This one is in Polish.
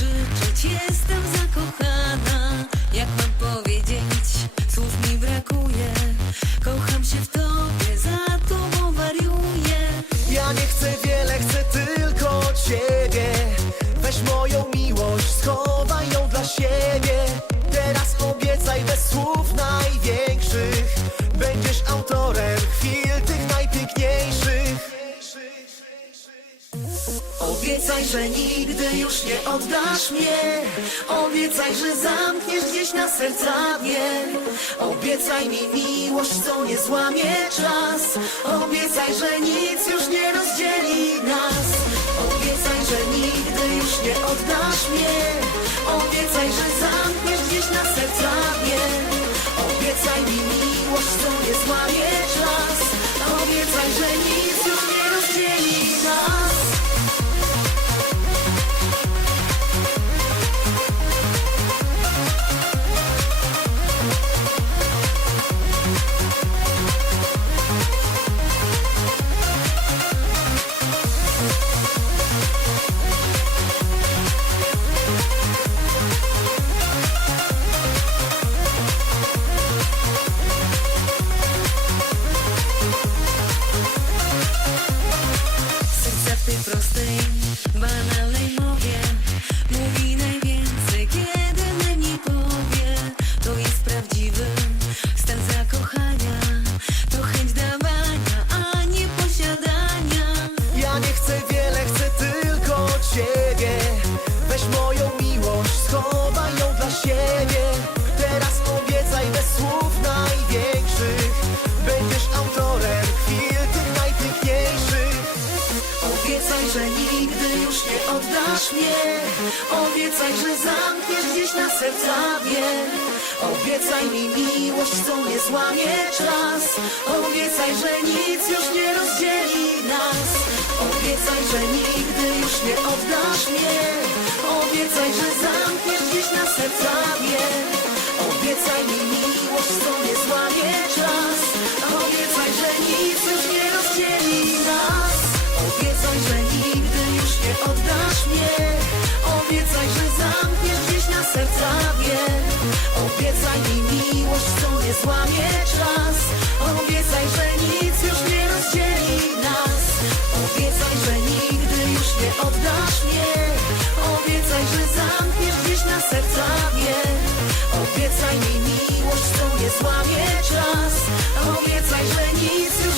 krzyczeć. Jestem zakochana Jak mam powiedzieć? Słów mi brakuje. Kocham się w tobie Za tobą wariuję. Ja nie chcę wiele, chcę tylko ciebie Weź moją miłość Schowaj ją dla siebie. Teraz obiecaj bez słów największych. Będziesz autorem Obiecaj, że nigdy już nie oddasz mnie. Obiecaj, że zamkniesz gdzieś na serca dnie Obiecaj mi miłość, co nie złamie czas. Obiecaj, że nic już nie rozdzieli nas. Obiecaj, że nigdy już nie oddasz mnie. Obiecaj, że zamkniesz gdzieś na serca dnie Obiecaj mi miłość, co nie złamie czas. Obiecaj, że Serca w już nie oddasz mnie. Obiecaj, że zamkniesz gdzieś na serca dnie Obiecaj mi miłość, co nie złamie czas. Obiecaj, że nic już nie rozdzieli nas. Obiecaj, że nigdy już nie oddasz mnie złamie czas. Obiecaj, że nic już nie rozdzieli nas. Obiecaj, że nigdy już nie oddasz mnie. Obiecaj, że zamkniesz gdzieś na serca dnie Obiecaj mi miłość, co nie złamie czas. Obiecaj, że nic już